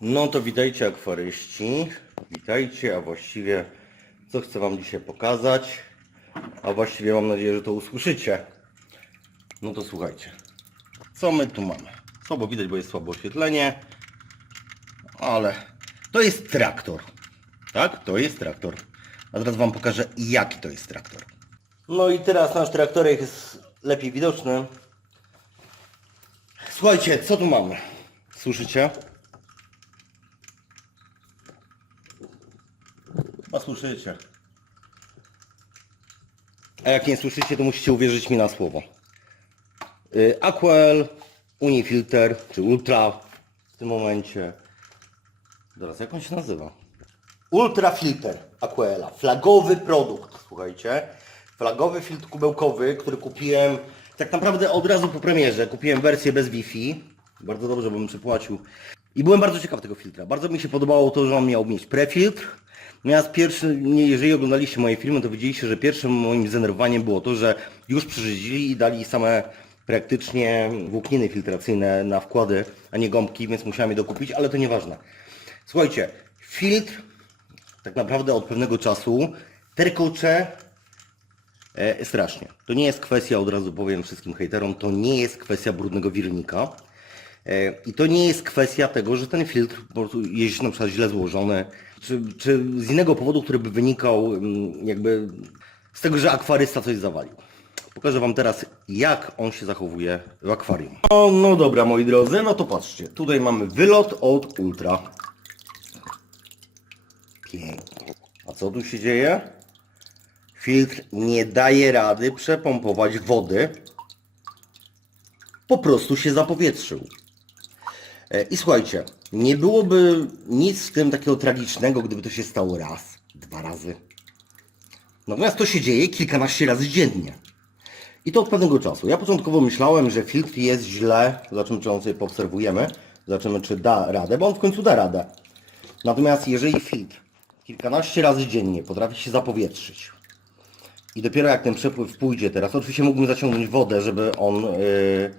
No to witajcie akwaryści. Witajcie, a właściwie co chcę Wam dzisiaj pokazać, a właściwie mam nadzieję, że to usłyszycie. No to słuchajcie. Co my tu mamy? Słabo widać, bo jest słabe oświetlenie, ale to jest traktor. Tak? To jest traktor. A teraz Wam pokażę, jaki to jest traktor. No i teraz nasz traktorek jest lepiej widoczny. Słuchajcie, co tu mamy? Słyszycie? Chyba słyszycie. A jak nie słyszycie, to musicie uwierzyć mi na słowo. Y, Aquel, Unifilter, czy Ultra w tym momencie. Zaraz, jak on się nazywa? Ultra Filter Aquela. Flagowy produkt, słuchajcie. Flagowy filtr kubełkowy, który kupiłem tak naprawdę od razu po premierze. Kupiłem wersję bez Wi-Fi. Bardzo dobrze, bo bym przypłacił. I byłem bardzo ciekaw tego filtra. Bardzo mi się podobało to, że on miał mieć prefiltr. Natomiast pierwszy, jeżeli oglądaliście moje filmy, to widzieliście, że pierwszym moim zdenerwowaniem było to, że już przyrządzili i dali same praktycznie włókniny filtracyjne na wkłady, a nie gąbki, więc musiałem je dokupić, ale to nieważne. Słuchajcie, filtr tak naprawdę od pewnego czasu terkocze e, strasznie. To nie jest kwestia, od razu powiem wszystkim hejterom, to nie jest kwestia brudnego wirnika. I to nie jest kwestia tego, że ten filtr jest na przykład źle złożony, czy, czy z innego powodu, który by wynikał mm, jakby z tego, że akwarysta coś zawalił. Pokażę Wam teraz, jak on się zachowuje w akwarium. No, no dobra, moi drodzy, no to patrzcie. Tutaj mamy wylot od Ultra. Pięknie. A co tu się dzieje? Filtr nie daje rady przepompować wody. Po prostu się zapowietrzył. E, I słuchajcie, nie byłoby nic w tym takiego tragicznego, gdyby to się stało raz, dwa razy. Natomiast to się dzieje kilkanaście razy dziennie. I to od pewnego czasu. Ja początkowo myślałem, że filtr jest źle. Zobaczymy, czy on sobie poobserwujemy. Zobaczymy, czy da radę, bo on w końcu da radę. Natomiast jeżeli filtr kilkanaście razy dziennie potrafi się zapowietrzyć i dopiero jak ten przepływ pójdzie teraz, oczywiście mógłbym zaciągnąć wodę, żeby on, yy,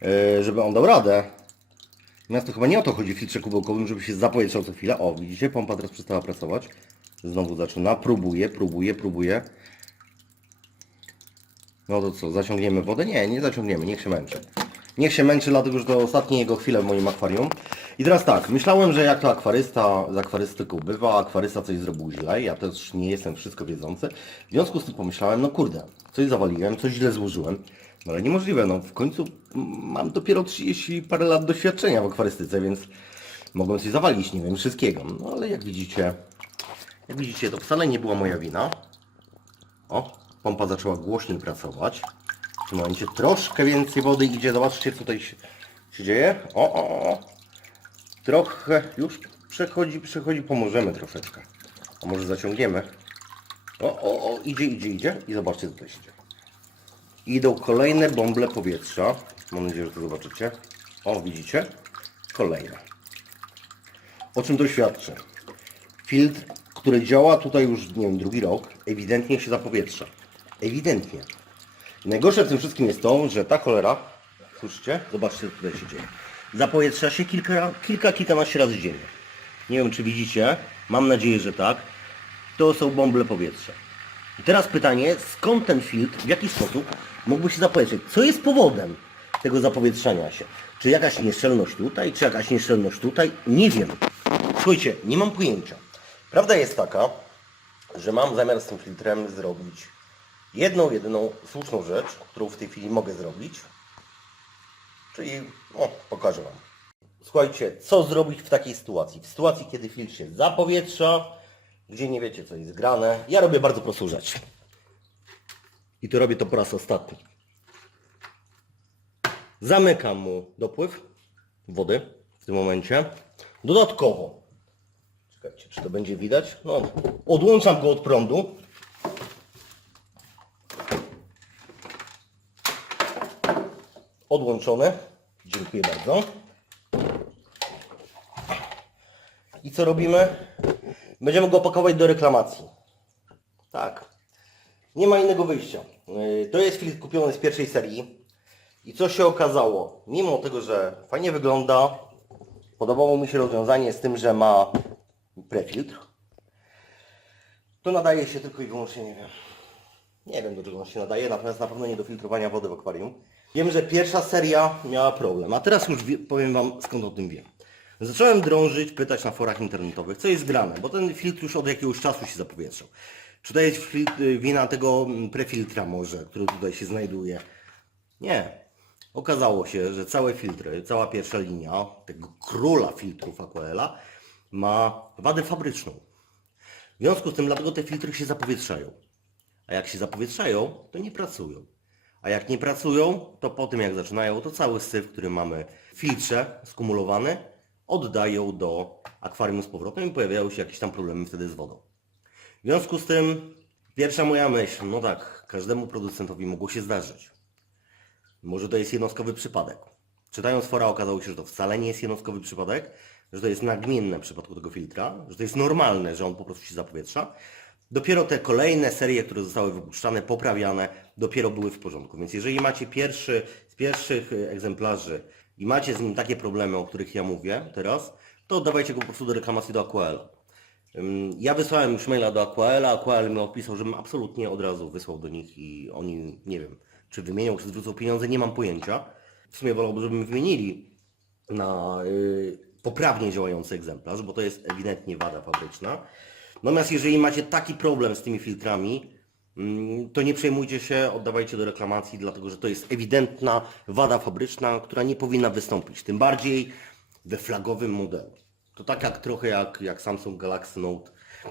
yy, żeby on dał radę. Natomiast to chyba nie o to chodzi w filtrze kubełkowym, żeby się zapowietrzał co chwilę. O, widzicie, pompa teraz przestała pracować. Znowu zaczyna, próbuje, próbuje, próbuje. No to co, zaciągniemy wodę? Nie, nie zaciągniemy, niech się męczy. Niech się męczy, dlatego że to ostatnie jego chwile w moim akwarium. I teraz tak, myślałem, że jak to akwarysta, z akwarystyką bywa, akwarysta coś zrobił źle, ja też nie jestem wszystko wiedzący. W związku z tym pomyślałem, no kurde, coś zawaliłem, coś źle złożyłem. No ale niemożliwe, no w końcu mam dopiero 30 parę lat doświadczenia w akwarystyce, więc mogłem coś zawalić, nie wiem, wszystkiego. No ale jak widzicie, jak widzicie, to wcale nie była moja wina. O, pompa zaczęła głośniej pracować. W tym momencie troszkę więcej wody idzie. Zobaczcie, co tutaj się, się dzieje. O, o, o. Trochę już przechodzi, przechodzi. Pomożemy troszeczkę. A może zaciągniemy. O, o, o, idzie, idzie, idzie. I zobaczcie, co tutaj się dzieje. Idą kolejne bąble powietrza. Mam nadzieję, że to zobaczycie. O, widzicie? Kolejne. O czym to świadczy? Filtr, który działa tutaj już, nie wiem, drugi rok, ewidentnie się zapowietrza. Ewidentnie. Najgorsze w tym wszystkim jest to, że ta cholera, słyszycie? Zobaczcie, co tutaj się dzieje. Zapowietrza się kilka, kilka, kilkanaście razy dziennie. Nie wiem, czy widzicie. Mam nadzieję, że tak. To są bąble powietrza. I teraz pytanie, skąd ten filtr, w jaki sposób mógłby się zapowietrzyć? Co jest powodem tego zapowietrzania się? Czy jakaś nieszczelność tutaj, czy jakaś nieszczelność tutaj? Nie wiem. Słuchajcie, nie mam pojęcia. Prawda jest taka, że mam zamiar z tym filtrem zrobić jedną, jedyną słuszną rzecz, którą w tej chwili mogę zrobić. Czyli, o, pokażę Wam. Słuchajcie, co zrobić w takiej sytuacji? W sytuacji, kiedy filtr się zapowietrza, gdzie nie wiecie, co jest grane. Ja robię bardzo prostą rzecz. I to robię to po raz ostatni. Zamykam mu dopływ wody w tym momencie. Dodatkowo, czekajcie, czy to będzie widać? No, odłączam go od prądu. Odłączone. Dziękuję bardzo. I co robimy? Będziemy go pakować do reklamacji. Tak. Nie ma innego wyjścia. Yy, To jest filtr kupiony z pierwszej serii. I co się okazało? Mimo tego, że fajnie wygląda, Podobało mi się rozwiązanie z tym, że ma prefiltr. To nadaje się tylko i wyłącznie, nie wiem. Nie wiem do czego on się nadaje, natomiast na pewno nie do filtrowania wody w akwarium. Wiem, że pierwsza seria miała problem, a teraz już wie, powiem Wam skąd o tym wiem. Zacząłem drążyć, pytać na forach internetowych, co jest grane, bo ten filtr już od jakiegoś czasu się zapowietrzał. Czy to jest fil- wina tego mm, prefiltra może, który tutaj się znajduje? Nie. Okazało się, że całe filtry, cała pierwsza linia tego króla filtrów Aquaela ma wadę fabryczną. W związku z tym dlatego te filtry się zapowietrzają. A jak się zapowietrzają, to nie pracują. A jak nie pracują, to po tym jak zaczynają, to cały syf, który mamy w filtrze skumulowany, oddają do akwarium z powrotem i pojawiają się jakieś tam problemy wtedy z wodą. W związku z tym pierwsza moja myśl, no tak, każdemu producentowi mogło się zdarzyć. Może to jest jednostkowy przypadek. Czytając fora okazało się, że to wcale nie jest jednostkowy przypadek, że to jest nagminne w przypadku tego filtra, że to jest normalne, że on po prostu się zapowietrza. Dopiero te kolejne serie, które zostały wypuszczane, poprawiane, dopiero były w porządku. Więc jeżeli macie pierwszy z pierwszych e, egzemplarzy i macie z nim takie problemy, o których ja mówię teraz, to oddawajcie go po prostu do reklamacji do. Ym, Ja wysłałem już maila do Aquaela, Aquael mi odpisał, żebym absolutnie od razu wysłał do nich i oni, nie wiem, czy wymienią, czy zwrócą pieniądze, nie mam pojęcia. W sumie wolałbym, żeby mi wymienili na y, poprawnie działający egzemplarz, bo to jest ewidentnie wada fabryczna. Natomiast jeżeli macie taki problem z tymi filtrami, to nie przejmujcie się, oddawajcie do reklamacji, dlatego że to jest ewidentna wada fabryczna, która nie powinna wystąpić. Tym bardziej we flagowym modelu. To tak jak trochę jak, jak Samsung Galaxy Note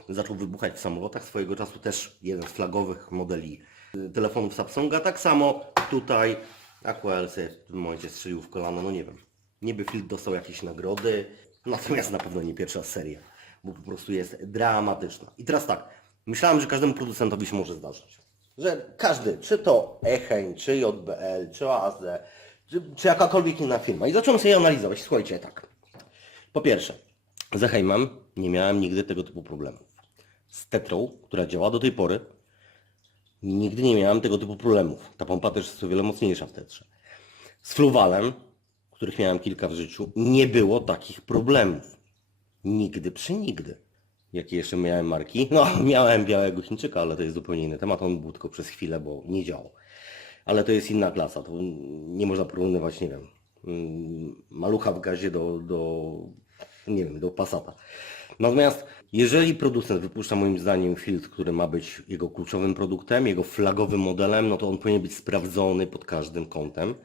zaczął wybuchać w samolotach swojego czasu, też jeden z flagowych modeli y, telefonów Samsunga. Tak samo tutaj Aquael sobie w tym momencie strzelił w kolano, no nie wiem. Niby Field dostał jakieś nagrody, natomiast na pewno nie pierwsza seria, bo po prostu jest dramatyczna. I teraz tak, myślałem, że każdemu producentowi się może zdarzyć. Że każdy, czy to Echeń, czy JBL, czy OAZ, czy, czy jakakolwiek inna firma. I zacząłem sobie analizować. Słuchajcie, tak. Po pierwsze, z Echeimem nie miałem nigdy tego typu problemów. Z Tetrą, która działa do tej pory, nigdy nie miałem tego typu problemów. Ta pompa też jest o wiele mocniejsza w Tetrze. Z Fruwalem, których miałem kilka w życiu, nie było takich problemów. Nigdy przy nigdy. Jakie jeszcze miałem marki? No, miałem białego Chińczyka, ale to jest zupełnie inny temat. On był tylko przez chwilę, bo nie działał. Ale to jest inna klasa. To nie można porównywać, nie wiem, mm, malucha w gazie do, do nie wiem, do Passata. Natomiast jeżeli producent wypuszcza moim zdaniem filtr, który ma być jego kluczowym produktem, jego flagowym modelem, no to on powinien być sprawdzony pod każdym kątem.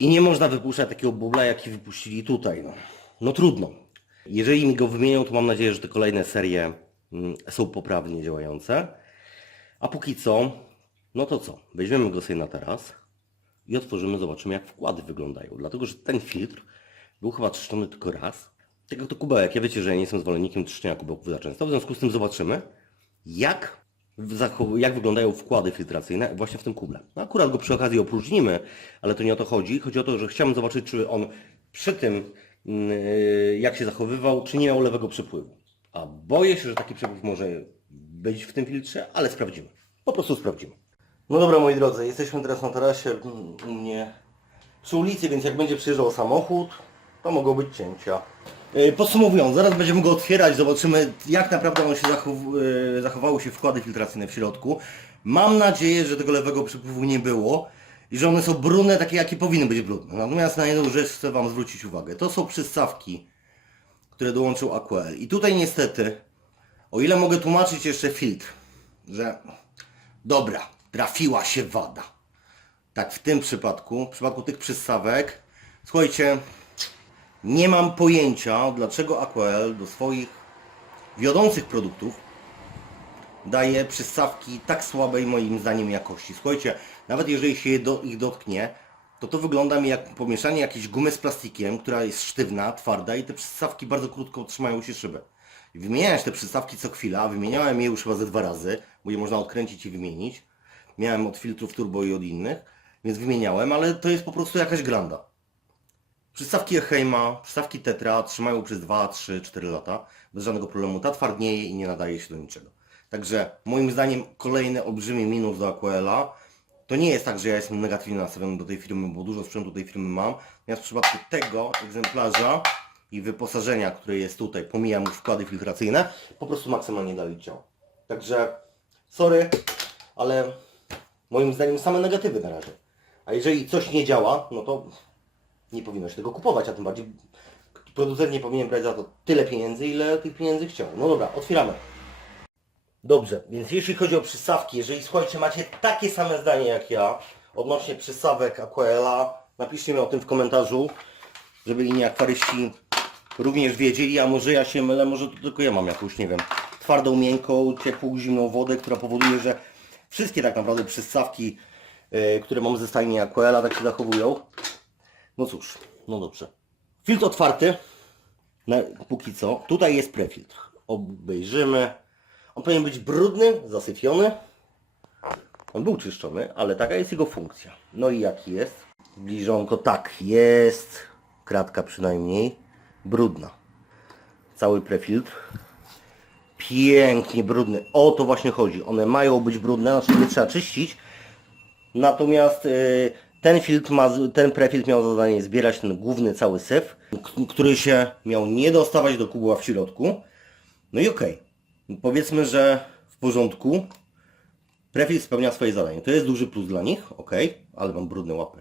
I nie można wypuszczać takiego bubla, jaki wypuścili tutaj. No, no trudno. Jeżeli mi go wymienią, to mam nadzieję, że te kolejne serie mm, są poprawnie działające. A póki co, no to co? Weźmiemy go sobie na teraz i otworzymy, zobaczymy jak wkłady wyglądają. Dlatego, że ten filtr był chyba czyszczony tylko raz. Tak jak to kubełek. Ja wiecie, że ja nie jestem zwolennikiem czyszczenia kubełków za często. W związku z tym zobaczymy, jak, jak wyglądają wkłady filtracyjne właśnie w tym kuble. No akurat go przy okazji opróżnimy, ale to nie o to chodzi. Chodzi o to, że chciałem zobaczyć, czy on przy tym, jak się zachowywał, czy nie miał lewego przepływu. A boję się, że taki przepływ może być w tym filtrze, ale sprawdzimy. Po prostu sprawdzimy. No dobra, moi drodzy, jesteśmy teraz na tarasie mm, u mnie przy ulicy, więc jak będzie przyjeżdżał samochód, to mogą być cięcia. Yy, Podsumowując, zaraz będziemy go otwierać, zobaczymy jak naprawdę on się zachow, yy, zachowały się wkłady filtracyjne w środku. Mam nadzieję, że tego lewego przepływu nie było i że one są brudne takie, jakie powinny być brudne. Natomiast na jedną rzecz chcę Wam zwrócić uwagę. To są przystawki, które dołączył Aquel. I tutaj niestety, o ile mogę tłumaczyć jeszcze filtr, że dobra, trafiła się wada. Tak w tym przypadku, w przypadku tych przystawek, słuchajcie, nie mam pojęcia, dlaczego Aquel do swoich wiodących produktów daje przystawki tak słabej moim zdaniem jakości. Słuchajcie, nawet jeżeli się do, ich dotknie, to to wygląda mi jak pomieszanie jakiejś gumy z plastikiem, która jest sztywna, twarda i te przystawki bardzo krótko trzymają się szyby. I wymieniając te przystawki co chwila, wymieniałem je już chyba ze dwa razy, bo je można odkręcić i wymienić. Miałem od filtrów turbo i od innych, więc wymieniałem, ale to jest po prostu jakaś granda. Przystawki Echeima, przystawki Tetra trzymają przez 2, 3, 4 lata bez żadnego problemu. Ta twardnieje i nie nadaje się do niczego. Także moim zdaniem kolejny olbrzymi minus do Aquela. To nie jest tak, że ja jestem negatywnie nastawiony do tej firmy, bo dużo sprzętu tej firmy mam. Natomiast w przypadku tego egzemplarza i wyposażenia, które jest tutaj, pomijam już wkłady filtracyjne, po prostu maksymalnie dalej działa. Także, sorry, ale moim zdaniem same negatywy na razie. A jeżeli coś nie działa, no to nie powinno się tego kupować, a tym bardziej producent nie powinien brać za to tyle pieniędzy, ile tych pieniędzy chciał. No dobra, otwieramy. Dobrze, więc jeśli chodzi o przystawki, jeżeli słuchajcie, macie takie same zdanie jak ja odnośnie przystawek Aquarela, napiszcie mi o tym w komentarzu, żeby inni akwaryści również wiedzieli, a może ja się mylę, może to tylko ja mam jakąś, nie wiem, twardą, miękką, ciepłą, zimną wodę, która powoduje, że wszystkie tak naprawdę przystawki, yy, które mam ze stajni Aquarela, tak się zachowują. No cóż, no dobrze. Filtr otwarty, na, póki co. Tutaj jest prefiltr. Obejrzymy. On powinien być brudny, zasyfiony. On był czyszczony, ale taka jest jego funkcja. No i jaki jest? Bliżonko, tak, jest. Kratka przynajmniej. Brudna. Cały prefiltr. Pięknie brudny. O to właśnie chodzi. One mają być brudne, znaczy nie trzeba czyścić. Natomiast y, ten filtr ma, ten prefiltr miał za zadanie zbierać ten główny cały syf, który się miał nie dostawać do kubła w środku. No i okej. Powiedzmy, że w porządku. Prefiltr spełnia swoje zadanie. To jest duży plus dla nich, ok, ale mam brudne łapy.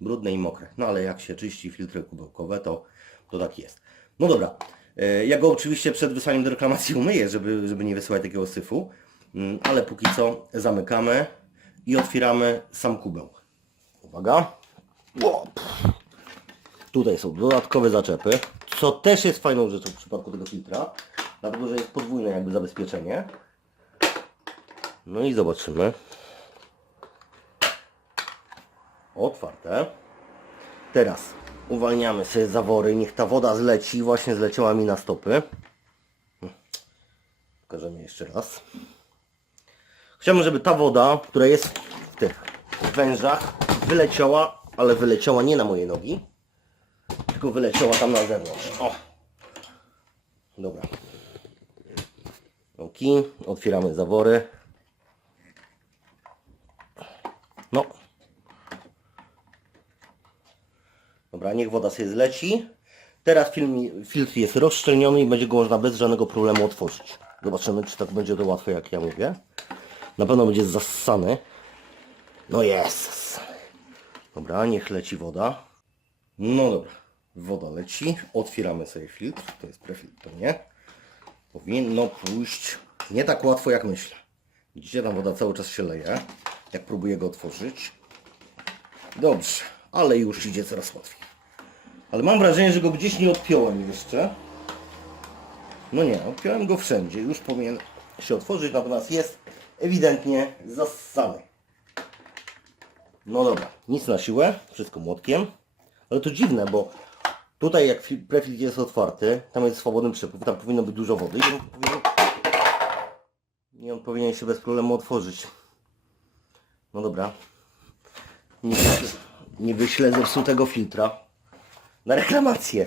Brudne i mokre. No ale jak się czyści filtry kubełkowe, to, to tak jest. No dobra. E, Ja go oczywiście przed wysłaniem do reklamacji umyję, żeby, żeby nie wysyłać takiego syfu. Mm, Ale póki co zamykamy i otwieramy sam kubeł. Uwaga. O. Tutaj są dodatkowe zaczepy, co też jest fajną rzeczą w przypadku tego filtra, dlatego że jest podwójne jakby zabezpieczenie. No i zobaczymy. Otwarte. Teraz uwalniamy sobie zawory, niech ta woda zleci, właśnie zleciała mi na stopy. Pokażemy jeszcze raz. Chciałbym, żeby ta woda, która jest w tych wężach, wyleciała, ale wyleciała nie na moje nogi, tylko wyleciała tam na zewnątrz. O! Dobra. Otwieramy zawory. No. Dobra, niech woda sobie zleci. Teraz filtr jest rozszczelniony i będzie go można bez żadnego problemu otworzyć. Zobaczymy, czy tak będzie to łatwe, jak ja mówię. Na pewno będzie zassany. No jest. Dobra, niech leci woda. No dobra, woda leci. Otwieramy sobie filtr. To jest prefiltr, to nie. Powinno pójść nie tak łatwo, jak myślę. Widzicie, tam woda cały czas się leje. Jak próbuję go otworzyć. Dobrze, ale już idzie coraz łatwiej. Ale mam wrażenie, że go gdzieś nie odpiąłem jeszcze. No nie, odpiąłem go wszędzie. Już powinien się otworzyć, natomiast jest ewidentnie zassany. No dobra, nic na siłę, wszystko młotkiem. Ale to dziwne, bo tutaj jak fi- prefiltr jest otwarty, tam jest swobodny przepływ, tam powinno być dużo wody i powinien, i on powinien się bez problemu otworzyć. No dobra. Nie nie wyślę zepsutego filtra na reklamację.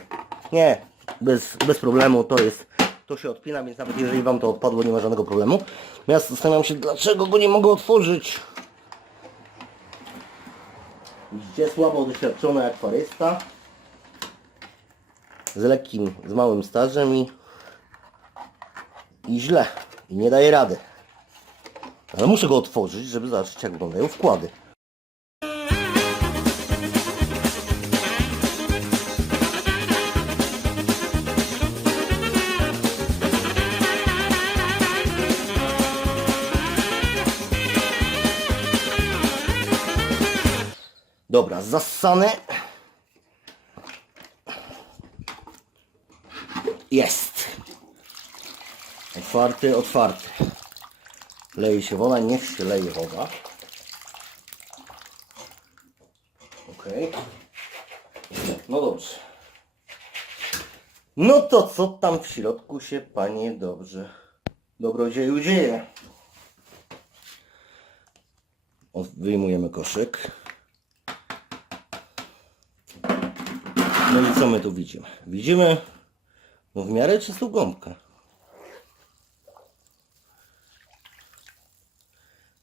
Nie, bez, bez problemu to jest, to się odpina, więc nawet jeżeli Wam to odpadło, nie ma żadnego problemu. Ja zastanawiam się, dlaczego go nie mogę otworzyć. Widzicie, słabo doświadczony akwarysta. Z lekkim, z małym stażem i, i źle. I nie daje rady. Ale muszę go otworzyć, żeby zobaczyć jak wyglądają wkłady. Dobra, zassany. Jest. Otwarty, otwarty. Leje się woda, niech się leje woda. Ok. No dobrze. No to co tam w środku się, panie dobrze, dobrodzieju dzieje? Wyjmujemy koszyk. No i co my tu widzimy? Widzimy no w miarę czystą gąbkę.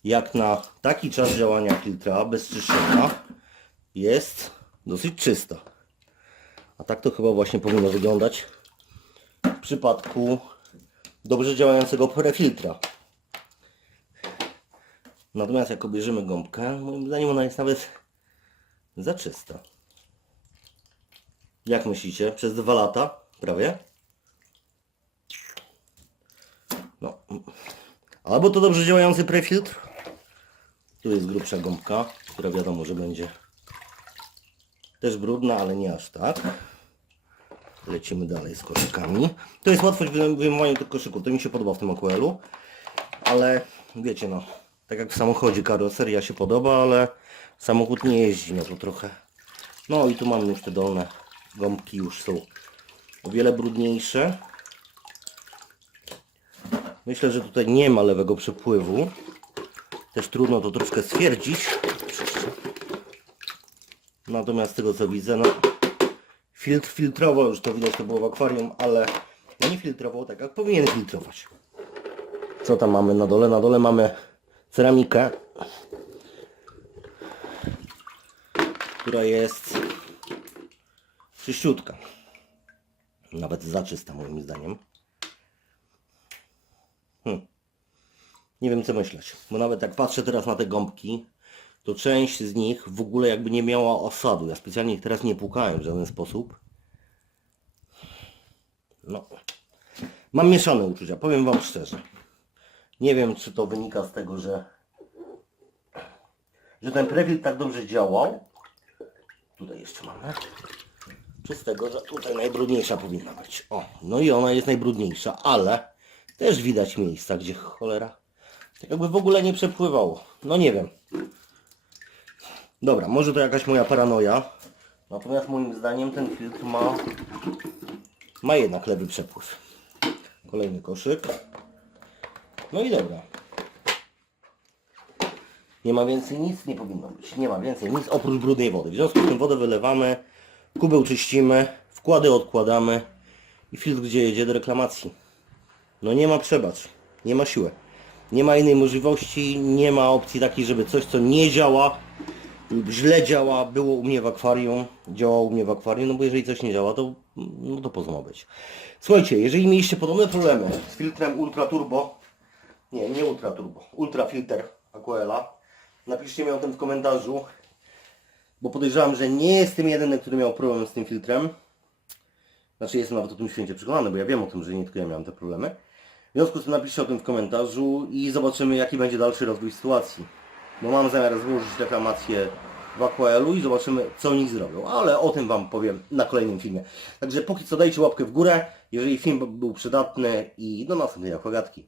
Jak na taki czas działania filtra bez czyszczenia jest dosyć czysta. A tak to chyba właśnie powinno wyglądać w przypadku dobrze działającego prefiltra. Natomiast jak obejrzymy gąbkę, moim zdaniem ona jest nawet za czysta. Jak myślicie? Przez dwa lata? Prawie? No. Albo to dobrze działający prefiltr. Tu jest grubsza gąbka, która wiadomo, że będzie też brudna, ale nie aż tak. Lecimy dalej z koszykami. To jest łatwość w wyjmowaniu tych koszyków. To mi się podoba w tym aquelu. Ale wiecie no, tak jak w samochodzie karoseria się podoba, ale samochód nie jeździ, no to trochę. No i tu mamy już te dolne gąbki już są o wiele brudniejsze. Myślę, że tutaj nie ma lewego przepływu. Też trudno to troszkę stwierdzić. Natomiast z tego co widzę, no filtr filtrował, już to widać to było w akwarium, ale nie filtrował tak jak powinien filtrować. Co tam mamy na dole? Na dole mamy ceramikę, która jest czyściutka. Nawet za czysta moim zdaniem. Nie wiem co myśleć, bo nawet jak patrzę teraz na te gąbki, to część z nich w ogóle jakby nie miała osadu. Ja specjalnie ich teraz nie płukałem w żaden sposób. No. Mam mieszane uczucia, powiem Wam szczerze. Nie wiem, czy to wynika z tego, że, że ten prefil tak dobrze działał. Tutaj jeszcze mamy. Czy z tego, że tutaj najbrudniejsza powinna być. O, no i ona jest najbrudniejsza, ale też widać miejsca, gdzie cholera tak jakby w ogóle nie przepływało. No nie wiem. Dobra, może to jakaś moja paranoja. Natomiast moim zdaniem ten filtr ma ma jednak lewy przepływ. Kolejny koszyk. No i dobra. Nie ma więcej nic, nie powinno być. Nie ma więcej nic oprócz brudnej wody. W związku z tym wodę wylewamy, kubeł czyścimy, wkłady odkładamy i filtr gdzie jedzie do reklamacji. No nie ma przebacz, nie ma siły. Nie ma innej możliwości, nie ma opcji takiej, żeby coś co nie działa źle działa, było u mnie w akwarium, działało u mnie w akwarium, no bo jeżeli coś nie działa, to, no to po co ma być. Słuchajcie, jeżeli mieliście podobne problemy z filtrem Ultra Turbo, nie, nie Ultra Turbo, Ultra Filter Aquela, napiszcie mi o tym w komentarzu, bo podejrzewam, że nie jestem jedyny, który miał problem z tym filtrem. Znaczy jestem nawet o tym święcie przekonany, bo ja wiem o tym, że nie tylko ja miałem te problemy. W związku z tym napiszcie o tym w komentarzu i zobaczymy jaki będzie dalszy rozwój sytuacji. Bo mam zamiar złożyć reklamację w Aquaelu i zobaczymy co oni zrobią. Ale o tym Wam powiem na kolejnym filmie. Także póki co dajcie łapkę w górę, jeżeli film był przydatny i do następnej aquagatki.